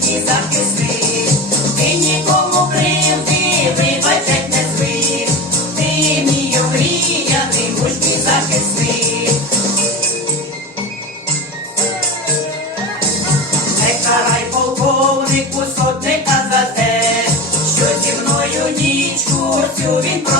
світі захисти, ти нікому кривди, вибачать не зви, ти мій обріяний, мужній захисти. Не карай полковнику сотника за те, що зі мною нічку цю він про.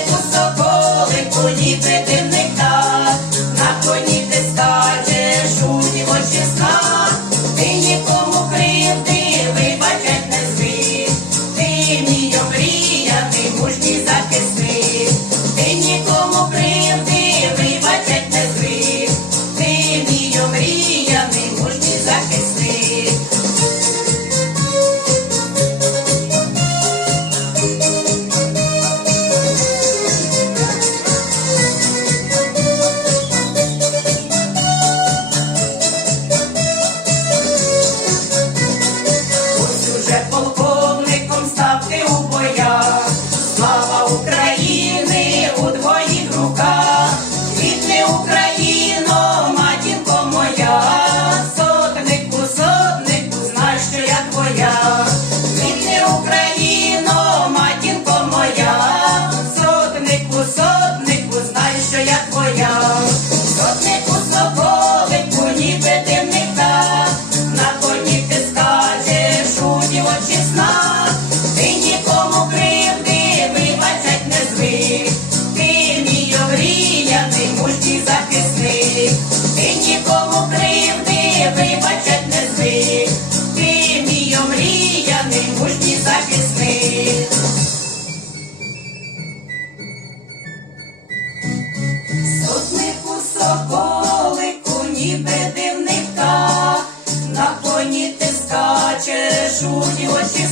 Їде часополик, поїде дивний на коні ти скачеш, у ти нікому кривди, вибачать не ти мій обрія, мужній захисник, ти нікому кривди, вибачать не ти мій обрія, ти мужній захисник. моя, сотнику соболику, ніби дивний та, на коні ти скажеш у ти нікому кривди вибачать не звик, ти мій обріяний мужній захисник. шумі осі